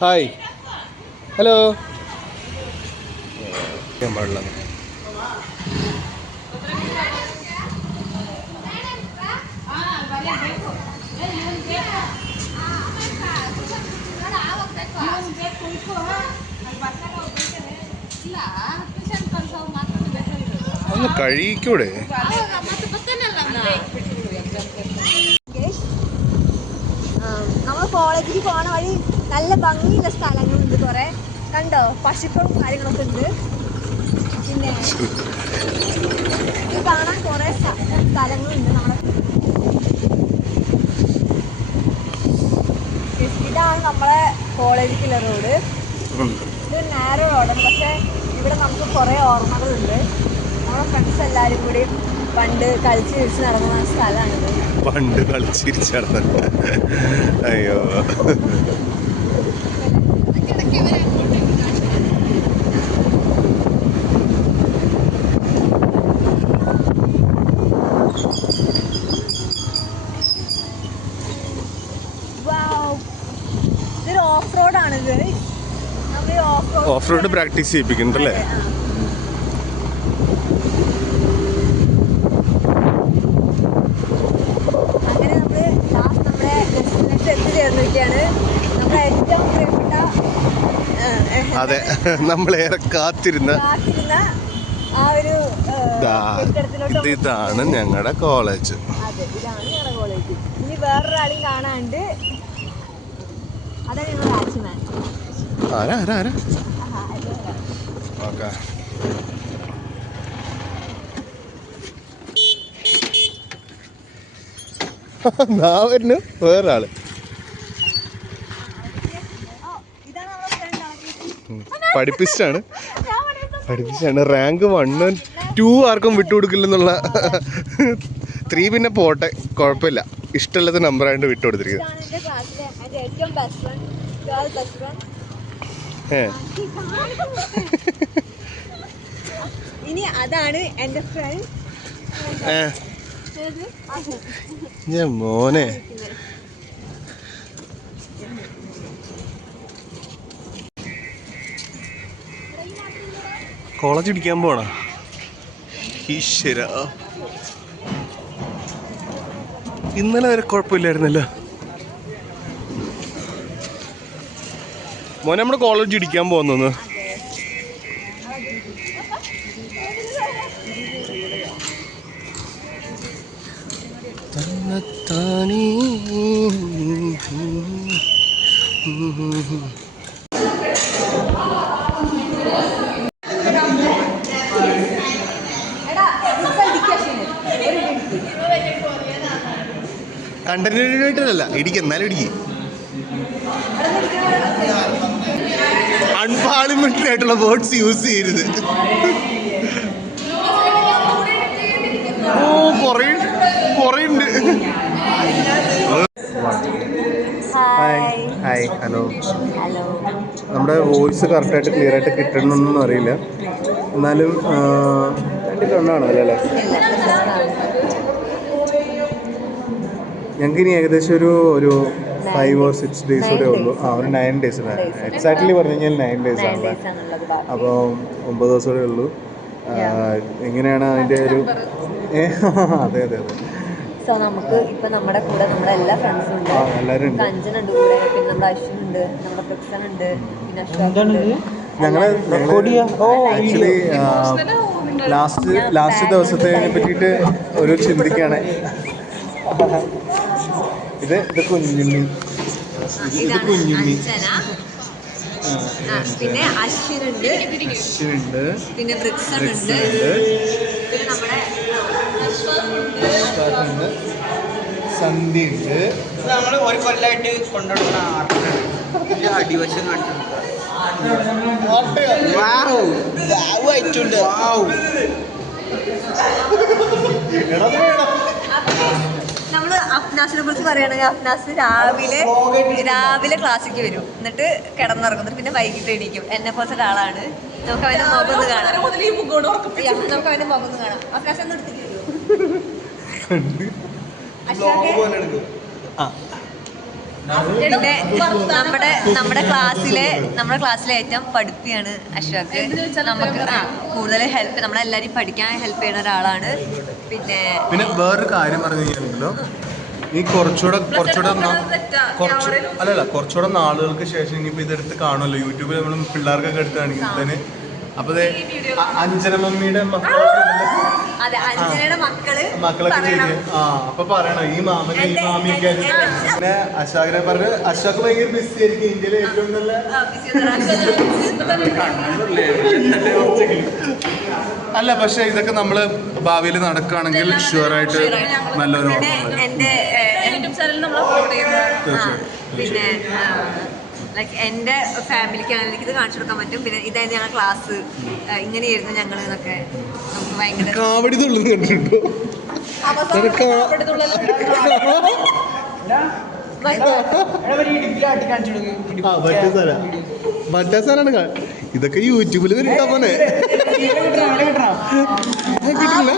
Hi hello ഞാൻ പാടില്ല. ഒന്ന് കഴിക്കൂടെ? നമ്മൾ കോളേജിൽ പോണ വഴി നല്ല ഭംഗിയുള്ള സ്ഥലങ്ങളുണ്ട്. കുറെ കണ്ടോ, പശുക്കളും കാര്യങ്ങളൊക്കെ ഉണ്ട്. പിന്നെ ഇത് കാണാൻ കുറെ സ്ഥലങ്ങളുണ്ട്. ഇതാണ് നമ്മളെ കോളേജിലുള്ള റോഡ്. ഇത് നാരോ റോഡാണ്, പക്ഷെ ഇവിടെ നമുക്ക് കുറെ ഓർമ്മകളുണ്ട്. നമ്മളെ ഫ്രണ്ട്സ് എല്ലാവരും കൂടി പണ്ട് കളിച്ചിരിച്ച് നടന്ന സ്ഥലമാണിത്. പണ്ട് കളിച്ചിരിച്ച് നടന്ന, അയ്യോ. ഇതൊരു ഓഫ് റോഡാണിത്. ഓഫ് റോഡ് പ്രാക്ടീസ് ചെയ്യിപ്പിക്കുന്നുണ്ടല്ലേ? അങ്ങനെ നമ്മൾ ലാസ്റ്റ് നമ്മുടെ ഡെസ്റ്റിനേഷൻ എത്തിച്ചേർന്നിരിക്കുകയാണ്. നമ്മുടെ ഏറ്റവും പ്രിയപ്പെട്ട, അതെ, നമ്മളേറെ കാത്തിരുന്ന ആ ഒരു കെട്ടിടത്തിലോട്ട്. ഇതാണ് ഞങ്ങളുടെ കോളേജ്. അതെ, ഇതാണ് ഞങ്ങളുടെ കോളേജ്. ഇനി വേറൊരാളെയും കാണാണ്ട്. അതാണ് ഞങ്ങളുടെ വാച്ച്മാൻ. ആരാ ആരാ ആരാ ഓക്കെ. വരുന്നു വേറൊരാള്. പഠിപ്പിച്ചാണ് റാങ്ക് 1 and 2 ആർക്കും വിട്ടുകൊടുക്കില്ലെന്നുള്ള. 3 പിന്നെ പോട്ടെ, കുഴപ്പമില്ല, ഇഷ്ടമുള്ളത് നമ്പറായിട്ട് വിട്ടുകൊടുത്തിരിക്കുന്നത്. ഇനി അതാണ് എന്റെ ഫ്രണ്ട്. മോനെ, കോളേജ് ഇടിക്കാൻ പോണ ഈശ്വര. ഇന്നലെ വരെ കുഴപ്പമില്ലായിരുന്നല്ലോ മോനെ. നമ്മുടെ കോളേജ് ഇടിക്കാൻ പോകുന്നു. കണ്ടന്റിനായിട്ടല്ല ഇടിക്കും, എന്നാലും ഇടിക്കും. അൺപാർലമെന്ററി ആയിട്ടുള്ള വേർഡ്സ് യൂസ് ചെയ്യരുത്. കൊറേ ഉണ്ട്. Hi hello. നമ്മുടെ വോയിസ് കറക്റ്റായിട്ട് ക്ലിയർ ആയിട്ട് കിട്ടണമെന്നൊന്നും അറിയില്ല, എന്നാലും കണ്ടിട്ടുണ്ടാണോ അല്ലേ? ഞങ്ങൾക്കിനി ഏകദേശം ഒരു 5 or 6 days കൂടെ ഉള്ളൂ. ഒരു 9 days. എക്സാക്ട്ലി പറഞ്ഞു കഴിഞ്ഞാൽ 9 days ആണ്. അപ്പോൾ 9 ദിവസം കൂടെ ഉള്ളൂ. എങ്ങനെയാണ് അതിൻ്റെ ഒരു അതെ. സോ നമുക്ക് ഇപ്പം നമ്മുടെ കൂടെ നമ്മുടെ എല്ലാ ഫ്രണ്ട്സും ഉണ്ട്. അഞ്ജനുണ്ട് കൂടെ, പിന്നെ നമ്മുടെ അശ്വിനുണ്ട്, നമ്മുടെ പ്രക്സനുണ്ട്, പിന്നെ അശ്വനുണ്ട്. ഞങ്ങള് ആക്ച്വലി ലാസ്റ്റ് ദിവസത്തെ പറ്റിയിട്ട് ഒരു ചിന്തിക്കുകയാണ്. ഇത് കുഞ്ഞുണ്ണി, ഇത് കുഞ്ഞുണ്ണി, പിന്നെ അശ്വിനുണ്ട്, പിന്നെ പ്രക്സനുണ്ട്, പിന്നെ നമ്മുടെ സന്ധ്യ ഉണ്ട്. നമ്മൾ ഒരു കൊല്ലമായിട്ട് കൊണ്ടുവരുന്ന അടിവശം നമ്മള് അഫ്നാസിനെ കുറിച്ച് പറയുകയാണെങ്കിൽ അഫ്നാസ് രാവിലെ ക്ലാസ്സിലേക്ക് വരും, എന്നിട്ട് കിടന്നിറങ്ങും, പിന്നെ വൈകിട്ട് എണീക്കും. എന്നെ പോലത്തെ ഒരാളാണ്. നമുക്ക് അവന്റെ മുഖം ഒന്ന് കാണാം. അഫ്നാസ് ഒന്ന് എടുത്തിട്ട് പിന്നെ നമ്മുടെ ക്ലാസ്സിലെ ഏറ്റവും പഠിപ്പിയാണ് അശ്വാക്ക്. നമുക്ക് കൂടുതൽ ഹെൽപ്പ് നമ്മളെല്ലാവരും പഠിക്കാൻ ഹെൽപ്പ് ചെയ്യുന്ന ഒരാളാണ്. പിന്നെ വേറൊരു കാര്യം പറഞ്ഞു കഴിഞ്ഞാൽ ഈ കുറച്ചുകൂടെ നാളുകൾക്ക് ശേഷം ഇനിയിപ്പോൾ ഇതെടുത്ത് കാണുമല്ലോ യൂട്യൂബിൽ നമ്മൾ പിള്ളേർക്കൊക്കെ എടുത്ത് കാണിക്കും തന്നെ. അപ്പൊ അഞ്ജന മമ്മിയുടെ മക്കളൊക്കെ ചെയ്ത് അപ്പൊ പറയണം ഈ മാമന് ഈ മാമിയൊക്കെ. പിന്നെ അശാഖിനെ പറഞ്ഞ് അശാഖ് ഭയങ്കര ബിസി ആയിരിക്കും. ഇന്ത്യയിലെ ഏറ്റവും നല്ല അല്ല, പക്ഷെ ഇതൊക്കെ നമ്മള് ഭാവിയിൽ നടക്കുകയാണെങ്കിൽ ഷുവറായിട്ട് നല്ലൊരു പിന്നെ ലൈക്ക് എൻ്റെ ഫാമിലിക്കാണെങ്കിൽ എനിക്കിത് കാണിച്ചു കൊടുക്കാൻ പറ്റും. പിന്നെ ഇതായിരുന്നു ഞങ്ങളുടെ ക്ലാസ്, ഇങ്ങനെയായിരുന്നു ഞങ്ങൾ എന്നൊക്കെ നമുക്ക് ഭയങ്കര കാവടി തുള്ളുന്നത് കണ്ടിട്ടുണ്ടോ? മറ്റേ സാധനമാണ്. ഇതൊക്കെ യൂട്യൂബിൽ കിട്ടാ പോലെ കിട്ടില്ല.